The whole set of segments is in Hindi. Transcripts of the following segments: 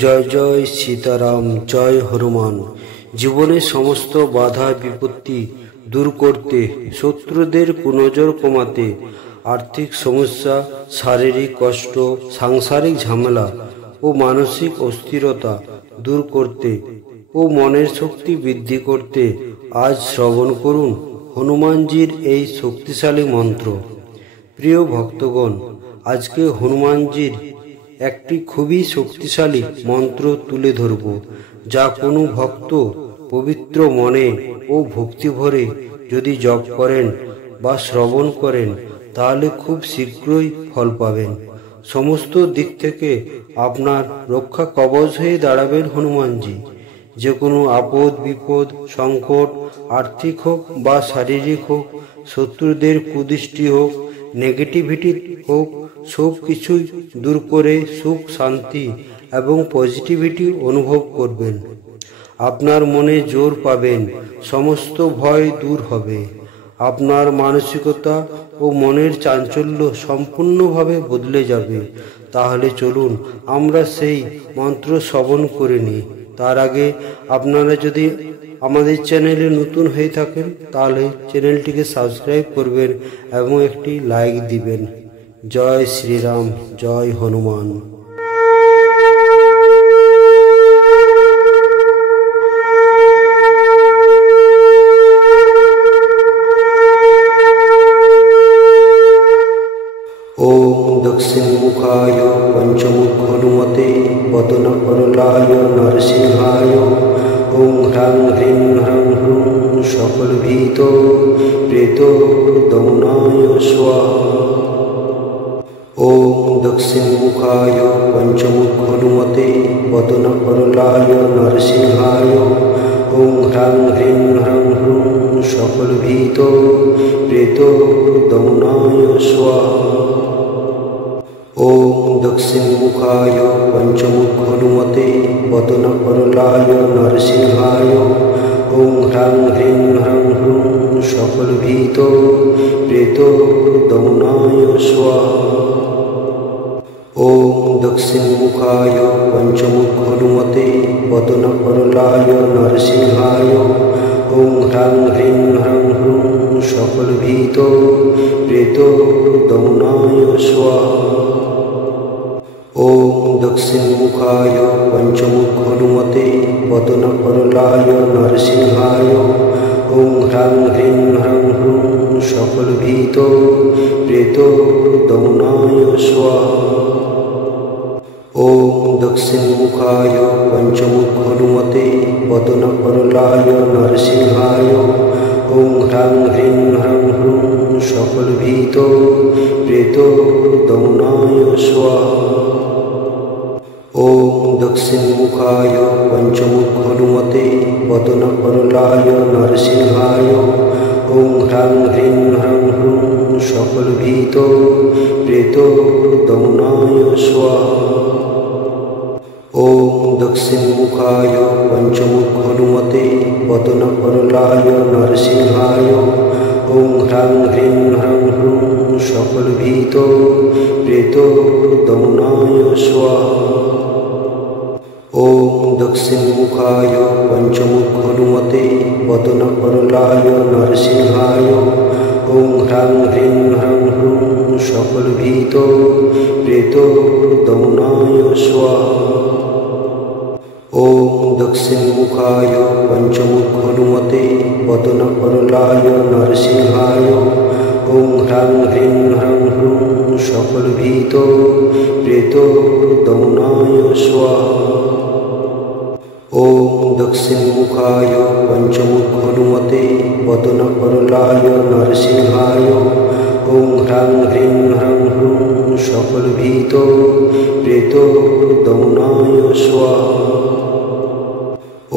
জয় জয় সীতারাম, জয় হনুমান। জীবনের সমস্ত বাধা বিপত্তি দূর করতে, শত্রুদের কুনজর কমাতে, আর্থিক সমস্যা, শারীরিক কষ্ট, সাংসারিক ঝামেলা ও মানসিক অস্থিরতা দূর করতে ও মনের শক্তি বৃদ্ধি করতে আজ শ্রবণ করুন হনুমানজির এই শক্তিশালী মন্ত্র। প্রিয় ভক্তগণ, আজকে হনুমানজির একটি খুবই শক্তিশালী মন্ত্র তুলে ধরব, যা কোনো ভক্ত পবিত্র মনে ও ভক্তি ভরে যদি জপ করেন বা শ্রবণ করেন তাহলে খুব শীঘ্রই ফল পাবেন। সমস্ত দিক থেকে আপনার রক্ষা কবচ হয়ে দাঁড়াবেন হনুমানজি। যে কোনো আপদ বিপদ সংকট, আর্থিক হোক বা শারীরিক হোক, শত্রুদের কুদৃষ্টি হোক, নেগেটিভিটি হোক, সব কিছুই দূর করে সুখ শান্তি এবং পজিটিভিটি অনুভব করবেন। আপনার মনে জোর পাবেন, সমস্ত ভয় দূর হবে, আপনার মানসিকতা ও মনের চাঞ্চল্য সম্পূর্ণভাবে বদলে যাবে। তাহলে চলুন আমরা সেই মন্ত্র শ্রবণ করে নিই। তার আগে আপনারা যদি আমাদের চ্যানেলে নতুন হয়ে থাকেন তাহলে চ্যানেলটিকে সাবস্ক্রাইব করবেন এবং একটি লাইক দিবেন। জয় শ্রীরাম, জয় হনুমান। ওম দক্ষিণ মুখায় পঞ্চমুখ হনুমতে বদনকরলায় নরসিংহায় ওং হ্রাং হ্রিং হ্রং হ্রুং সকল ভীত প্রেত দমনায় স্বাহা। ওম দক্ষিণ মুখায় পঞ্চমুখ হনুমতে বদনকরলায় নরসিংহায় ওং হ্রাং হ্রিং হ্রং হ্রুং সকল ভীত প্রেত দমনায় স্বাহা। ওম দক্ষিণ মুখায় পঞ্চমুখ হনুমতে বদনকরলায় নরসিংহায় ওং হ্রাং হ্রিং হ্রং হ্রুং সকল ভীত প্রেত দমনায় স্বাহা। ওম দক্ষিণ মুখায় পঞ্চমুখ হনুমতে বদনকরলায় নরসিংহায় ওং হ্রাং হ্রিং হ্রং হ্রুং সকল ভীত প্রেত দমনায় স্বাহা। ওম দক্ষিণ মুখায় পঞ্চমুখ হনুমতে বদনকরলায় নরসিংহায় ওং হ্রাং হ্রিং হ্রং হ্রুং সকল ভীত প্রেত দমনায় স্বাহা। ওম দক্ষিণ মুখায় পঞ্চমুখ হনুমতে বদনকরলায় নরসিংহায় ওং হ্রাং হ্রিং হ্রং হ্রুং সকল ভীত প্রেত দমনায় স্বাহা। ওম দক্ষিণ মুখায় পঞ্চমুখ হনুমতে বদনকরলায় নরসিংহায় ওং হ্রাং হ্রিং হ্রং হ্রুং সকল ভীত প্রেত দমনায় স্বাহা। ওম দক্ষিণ মুখায় পঞ্চমুখ হনুমতে বদনকরলায় নরসিংহায় ওং হ্রাং হ্রিং হ্রং হ্রুং সকল ভীত প্রেত দমনায় স্বাহা। ওম দক্ষিণ মুখায় পঞ্চমুখ হনুমতে বদনকরলায় নরসিংহায় ওং হ্রাং হ্রিং হ্রং হ্রুং সকল ভীত প্রেত দমনায় স্বাহা। ওম দক্ষিণ মুখায় পঞ্চমুখ হনুমতে বদনকরলায় নরসিংহায় ওং হ্রাং হ্রিং হ্রং হ্রুং সকল ভীত প্রেত দমনায় স্বাহা। ওম দক্ষিণ মুখায় পঞ্চমুখ হনুমতে বদনকরলায় নরসিংহায় ওং হ্রাং হ্রিং হ্রং হ্রুং সকল ভীত প্রেত দমনায় স্বাহা।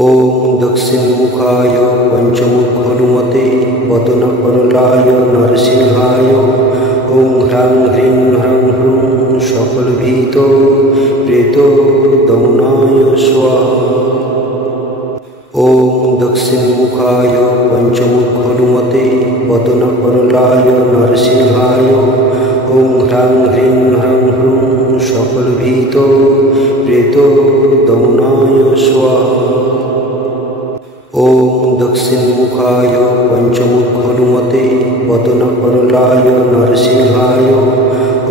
ওম দক্ষিণ মুখায় পঞ্চমুখ হনুমতে বদনকরলায় নরসিংহায় ওং হ্রাং হ্রিং হ্রং হ্রুং সকল ভীত প্রেত দমনায় স্বাহা। ওম দক্ষিণ মুখায় পঞ্চমুখ হনুমতে বদনকরলায় নরসিংহায় ওং হ্রাং হ্রিং হ্রং হ্রুং সকল ভীত প্রেত प्रेत दमनाय स्वाहा। ओम दक्षिणमुखाय पंचमुख हनुमते वदनकरलाय नरसिंहाय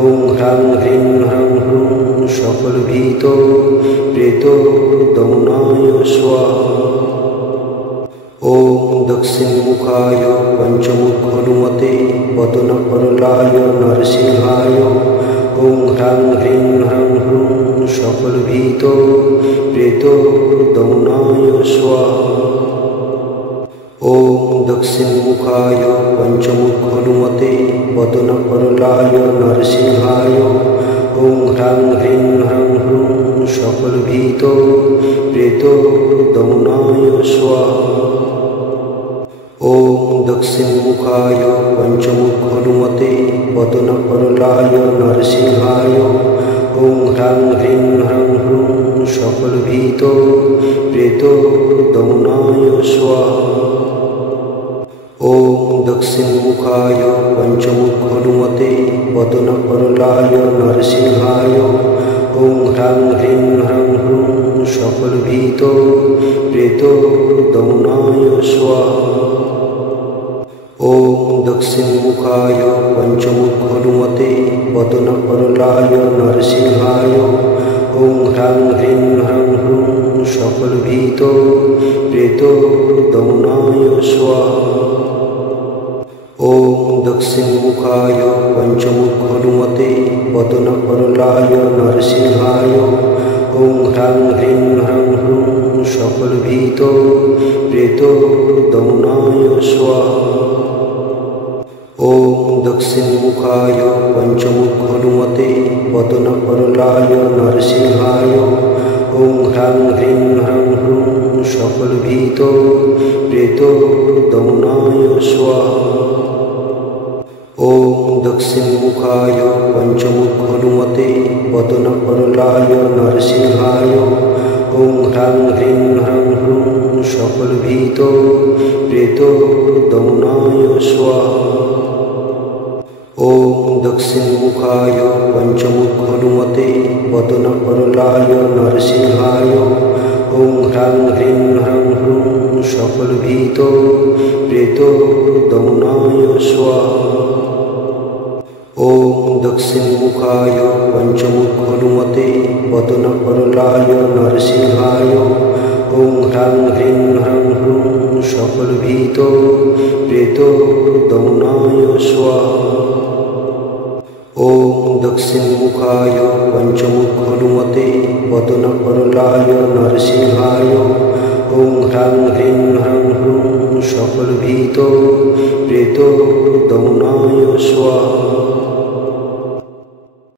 ओं ह्रां ह्रीं ह्रं ह्रूं सकलभीत प्रेत दमनाय स्वाहा। ओम दक्षिणमुखाय पंचमुख हनुमते वदनकरलाय नरसिंहाय ओं ह्रां ह्रीं ह्रं ह्रूं सकलभीत प्रेत दमनाय स्वाहा। ओम दक्षिणमुखाय पंचमुख हनुमते वदनकरलाय नरसिंहाय ओं ह्रां ह्रीं ह्रं ह्रूं सकलभीत प्रेत दमनाय स्वाहा। ओम दक्षिणमुखाय पंचमुख हनुमते वदनकरलाय नरसिंहाय ओं ह्रां ह्रीं ह्रं ह्रूं सकलभीत प्रेत दमनाय स्वाहा। ओम दक्षिणमुखाय पंचमुख हनुमते वदनकरलाय नरसिंहाय ओं ह्रां ह्रीं ह्रं ह्रूं सकलभीत प्रेत दमनाय स्वाहा। ओम दक्षिणमुखाय पंचमुख हनुमते वदनकरलाय नरसिंहाय ओं ह्रां ह्रीं ह्रं ह्रूं सकलभीत प्रेत दमनाय स्वाहा। ओम दक्षिणमुखाय पंचमुख हनुमते वदनकरलाय नरसिंहाय ओं ह्रां ह्रीं ह्रं ह्रूं सकलभीत प्रेत दमनाय स्वाहा। ओम दक्षिणमुखाय पंचमुख हनुमते वदनकरलाय नरसिंहाय ओं ह्रां ह्रीं ह्रं ह्रूं सकलभीत प्रेत दमनाय स्वाहा। ओम दक्षिणमुखाय पंचमुख हनुमते वदनकरलाय नरसिंहाय ओं ह्रां ह्रीं ह्रं ह्रूं सकलभीत प्रेत दमनाय स्वाहा। ओम दक्षिणमुखाय पंचमुख हनुमते वदनकरलाय नरसिंहाय ओं ह्रां ह्रीं ह्रं ह्रूं सकलभीत प्रेत दमनाय स्वाहा। ओम दक्षिणमुखाय पंचमुख हनुमते वदनकरलाय नरसिंहाय ओं ह्रां ह्रीं ह्रं ह्रूं सकलभीत प्रेत दमनाय स्वाहा। ओम दक्षिणमुखाय पंचमुख हनुमते वदनकरलाय नरसिंहाय ओं ह्रां ह्रीं ह्रं ह्रूं सकलभीत प्रेत दमनाय स्वाहा। ओम दक्षिणमुखाय पंचमुख हनुमते वदनकरलाय नरसिंहाय ओं ह्रां ह्रीं ह्रं ह्रूं सकलभीत प्रेत दमनाय स्वाहा। ओम दक्षिणमुखाय पंचमुख हनुमते वदनकरलाय नरसिंहाय ओं ह्रां ह्रीं ह्रं ह्रूं सकलभीत प्रेत दमनाय स्वाहा।